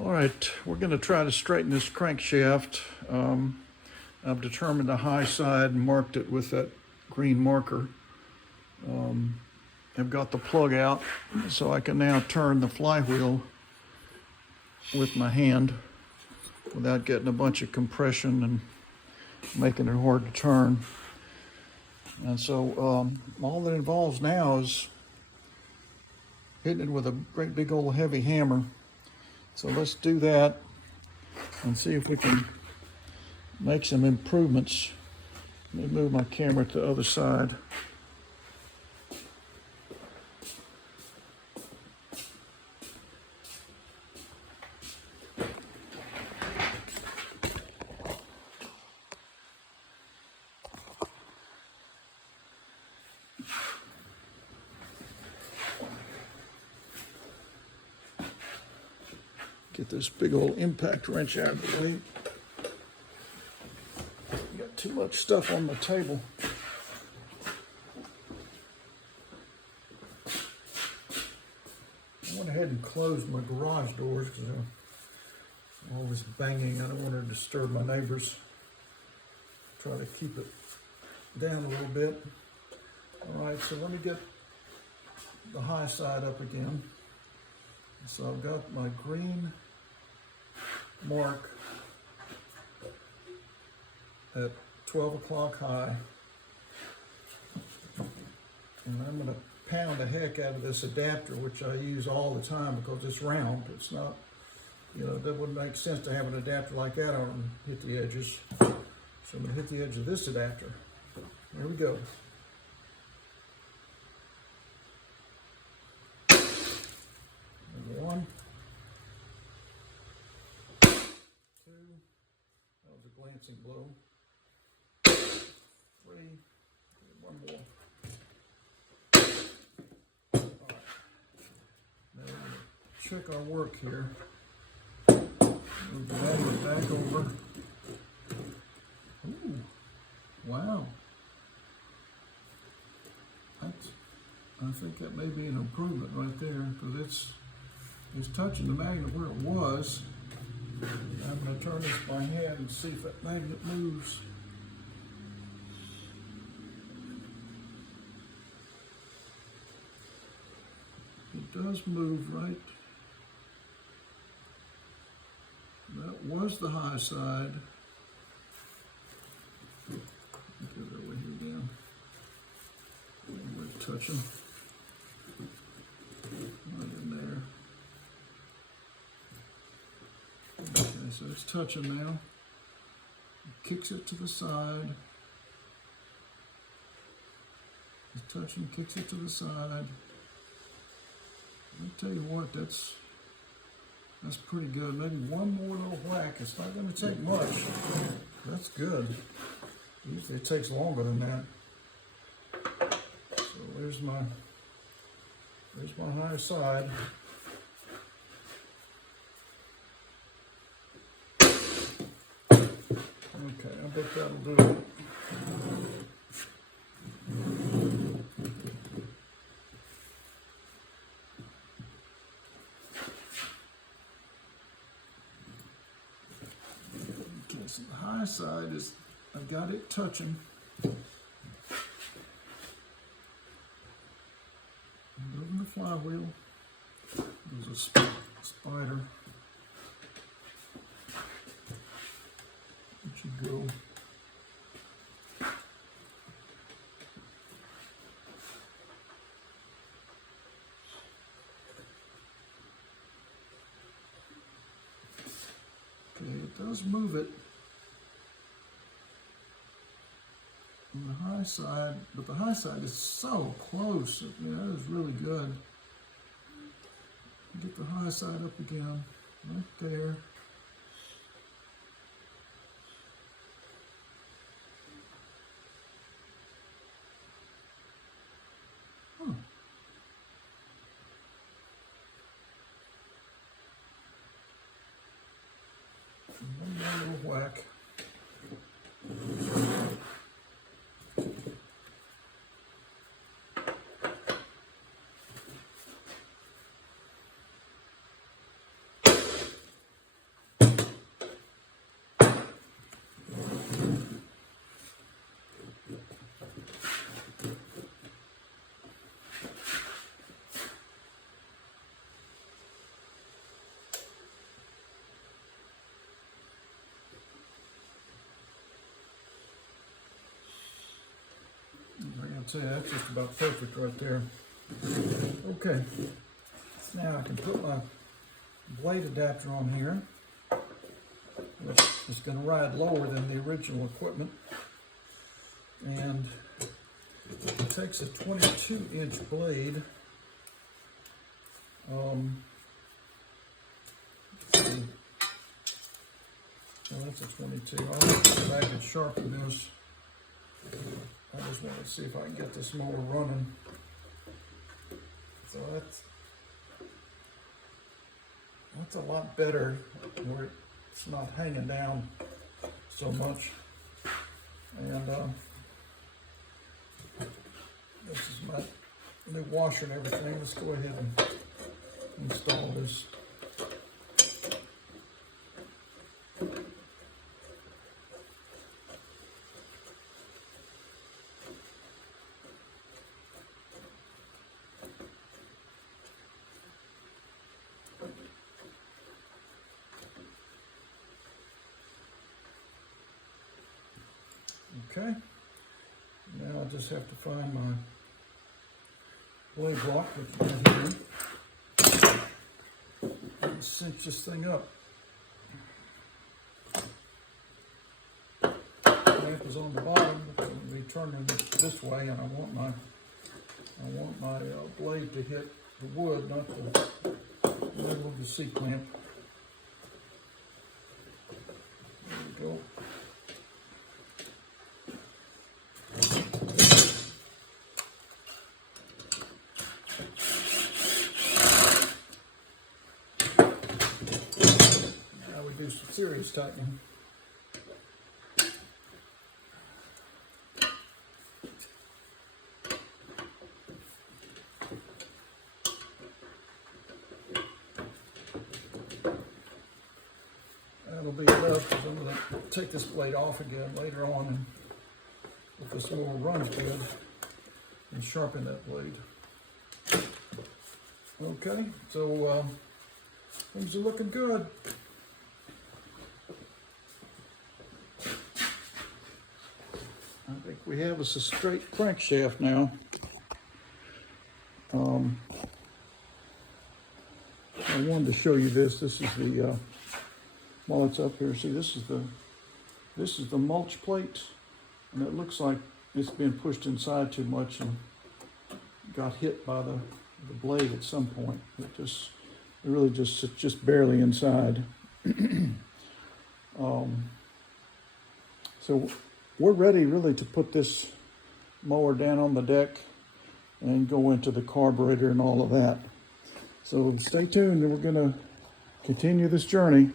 All right, we're going to try to straighten this crankshaft. I've determined the high side and marked it with that green marker. I've got the plug out so I can now turn the flywheel with my hand without getting a bunch of compression and making it hard to turn. And so all that involves now is hitting it with a great big old heavy hammer. So let's do that and see if we can make some improvements. Let me move my camera to the other side. Get this big old impact wrench out of the way. Got too much stuff on the table. I went ahead and closed my garage doors because all this banging, I don't want to disturb my neighbors. Try to keep it down a little bit. All right, so let me get the high side up again. So I've got my green mark at 12 o'clock high. And I'm going to pound the heck out of this adapter, which I use all the time because it's round. It's not, that wouldn't make sense to have an adapter like that on hit the edges. So I'm going to hit the edge of this adapter. There we go. Number 1. 2. That was a glancing blow. 3. One more. All right. Now we're going to check our work here. Move the battery back over. Ooh, wow. I think that may be an improvement right there because it's touching the magnet where it was. I'm going to turn this by hand and see if that magnet moves. It does move, right? That was the high side. Get it over here down. We're touching. Right in there. Okay, so it's touching now. It kicks it to the side. It's touching, kicks it to the side. I'll tell you what, that's pretty good. Maybe one more little whack. It's not going to take much. That's good. Usually it takes longer than that. So there's my high side. Okay, I bet that'll do it. Okay, so the high side is, I've got it touching. Moving the flywheel. There's a spider. Let you go. Okay, it does move it on the high side, but the high side is so close. That is really good. Get the high side up again, right there. Huh. One more little whack. tell you, that's just about perfect right there. Okay, now I can put my blade adapter on here, which is going to ride lower than the original equipment. And it takes a 22-inch blade. Let's see. Well, that's a 22. I'll have to go back and sharpen this. I just want to see if I can get this mower running. So that's a lot better where it's not hanging down so much. And this is my new washer and everything. Let's go ahead and install this. Okay, now I just have to find my blade block, which is here, and cinch this thing up. Clamp is on the bottom, but I'm going to be turning it this way, and I want my blade to hit the wood, not the middle of the C-clamp. There we go. Do some serious tightening. That'll be enough, because I'm going to take this blade off again later on, and if this mower runs good, and sharpen that blade. Okay, so things are looking good. I think we have us a straight crankshaft now. I wanted to show you this. This is the while it's up here. See, this is the mulch plate, and it looks like it's been pushed inside too much and got hit by the blade at some point. It's just barely inside. So we're ready really to put this mower down on the deck and go into the carburetor and all of that. So stay tuned, and we're going to continue this journey.